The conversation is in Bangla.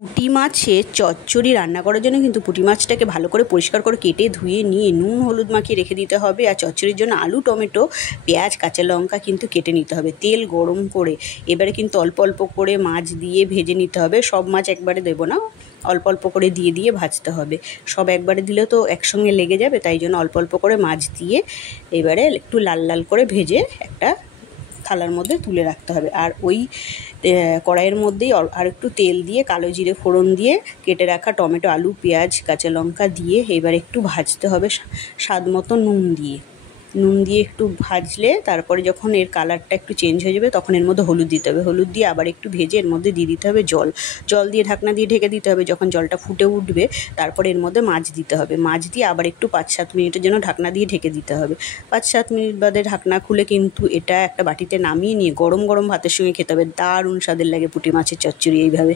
পুঁটি মাছের চচ্চড়ি রান্না করার জন্য কিন্তু পুঁটি মাছটাকে ভালো করে পরিষ্কার করে কেটে ধুয়ে নিয়ে নুন হলুদ মাখিয়ে রেখে দিতে হবে। আর চচ্চড়ির জন্য আলু টমেটো পেঁয়াজ কাঁচা লঙ্কা কিন্তু কেটে নিতে হবে। তেল গরম করে এবারে কিন্তু অল্প অল্প করে মাছ দিয়ে ভেজে নিতে হবে। সব মাছ একবারে দেবো না, অল্প অল্প করে দিয়ে দিয়ে ভাজতে হবে। সব একবারে দিলে তো একসঙ্গে লেগে যাবে, তাই জন্য অল্প অল্প করে মাছ দিয়ে এবারে একটু লাল লাল করে ভেজে একটা থালার মধ্যে তুলে রাখতে হবে। আর ওই কড়াইয়ের মধ্যেই আর একটু তেল দিয়ে কালো জিরে ফোড়ন দিয়ে কেটে রাখা টমেটো আলু পেঁয়াজ কাঁচা লঙ্কা দিয়ে এবার একটু ভাজতে হবে স্বাদ মতো নুন দিয়ে একটু ভাজলে তারপরে যখন এর কালারটা একটু চেঞ্জ হয়ে যাবে তখন এর মধ্যে হলুদ দিতে হবে। হলুদ দিয়ে আবার একটু ভেজে এর মধ্যে দিয়ে দিতে হবে জল দিয়ে ঢাকনা দিয়ে ঢেকে দিতে হবে। যখন জলটা ফুটে উঠবে তারপরে এর মধ্যে মাছ দিতে হবে। মাছ দিয়ে আবার একটু 5-7 মিনিটের জন্য ঢাকনা দিয়ে ঢেকে দিতে হবে। 5-7 মিনিট বাদে ঢাকনা খুলে কিন্তু এটা একটা বাটিতে নামিয়ে নিয়ে গরম গরম ভাতের সঙ্গে খেতে হবে। দারুণ স্বাদের লাগে পুঁটি মাছের চচ্চড়ি এইভাবে।